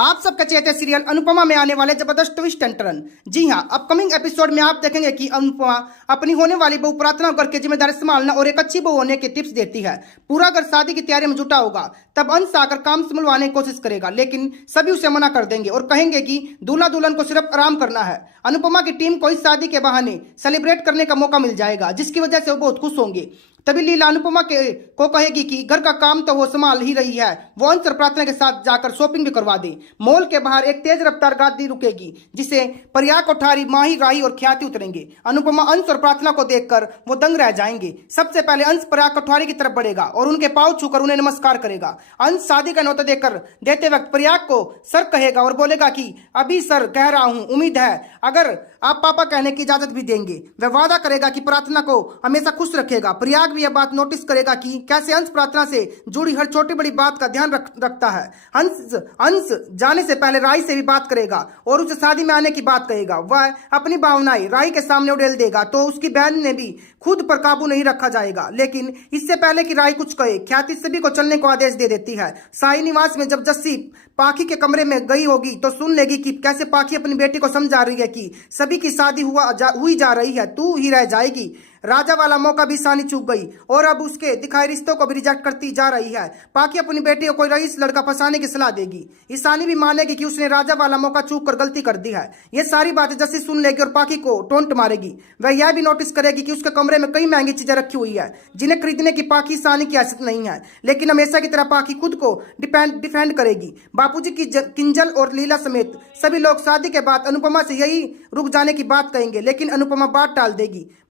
आप सबका चहेते सीरियल अनुपमा में आने वाले जबरदस्त ट्विस्ट एंड टर्न। जी हां, अपकमिंग एपिसोड में आप देखेंगे कि अनुपमा अपनी होने वाली बहू प्रार्थना घर की जिम्मेदारी संभालना और एक अच्छी बहू होने की टिप्स देती है। पूरा घर शादी की तैयारी में जुटा होगा। तब अंश आकर काम संभलवाने की कोशिश करेगा, लेकिन सभी उसे मना कर देंगे और कहेंगे कि दूल्हा दुल्हन को सिर्फ आराम करना है। अनुपमा की टीम को इस शादी के बहाने सेलिब्रेट करने का मौका मिल जाएगा, जिसकी वजह से वो बहुत खुश होंगे। तभी लीला अनुपमा को कहेगी कि घर का काम तो वो संभाल ही रही है, वो अंश और प्रार्थना के साथ जाकर शॉपिंग भी करवा दे। मॉल के बाहर एक तेज रफ्तार गाड़ी रुकेगी, जिसे प्रयाग कोठारी, माही, राही और ख्याति उतरेंगे। अनुपमा अंश और प्रार्थना को देखकर वो दंग रह जाएंगे। सबसे पहले अंश प्रयाग कोठारी की तरफ बढ़ेगा और उनके पांव छूकर उन्हें नमस्कार करेगा। अंश शादी का न्योता देकर देते वक्त प्रयाग को सर कहेगा और बोलेगा कि अभी सर कह रहा हूं, उम्मीद है अगर आप पापा कहने की इजाजत भी देंगे। वह वादा करेगा कि प्रार्थना को हमेशा खुश रखेगा। प्रयाग भी यह बात नोटिस करेगा कि कैसे अंश प्रार्थना से जुड़ी हर छोटी बड़ी बात का ध्यान रखता है। अंश जाने से पहले राही से भी बात करेगा और उसे शादी में आने की बात कहेगा। वह अपनी भावनाएं राही के सामने उड़ेल देगा तो उसकी बहन ने भी खुद पर काबू नहीं रखा जाएगा। लेकिन इससे पहले कि राही कुछ कहे, ख्याति सभी को चलने को आदेश दे देती है। शाही निवास में जब जस्सी पाखी के कमरे में गई होगी तो सुन लेगी कि कैसे पाखी अपनी बेटी को समझा रही है कि सभी की शादी हुई जा रही है, तू ही रह जाएगी। राजा वाला मौका भी सानी चूक गई और अब उसके दिखाए रिश्तों को भी रिजेक्ट करती जा रही है। पाखी अपनी बेटी को कोई रईस लड़का फंसाने की सलाह देगी। ईशानी भी मानेगी कि उसने राजा वाला मौका चूक कर गलती कर दी है। ये सारी बातें जस्सी सुन लेगी और पाखी को टोंट मारेगी। वह यह भी नोटिस करेगी कि उसके कमरे में कई महंगी चीजें रखी हुई है, जिन्हें खरीदने की पाखी ईशानी की हैसियत नहीं है। लेकिन हमेशा की तरह पाखी खुद को डिफेंड करेगी। बापूजी की किंजल और लीला समेत सभी लोग शादी के बाद अनुपमा से यही रुक जाने की बात कहेंगे, लेकिन अनुपमा बात टाल देगी।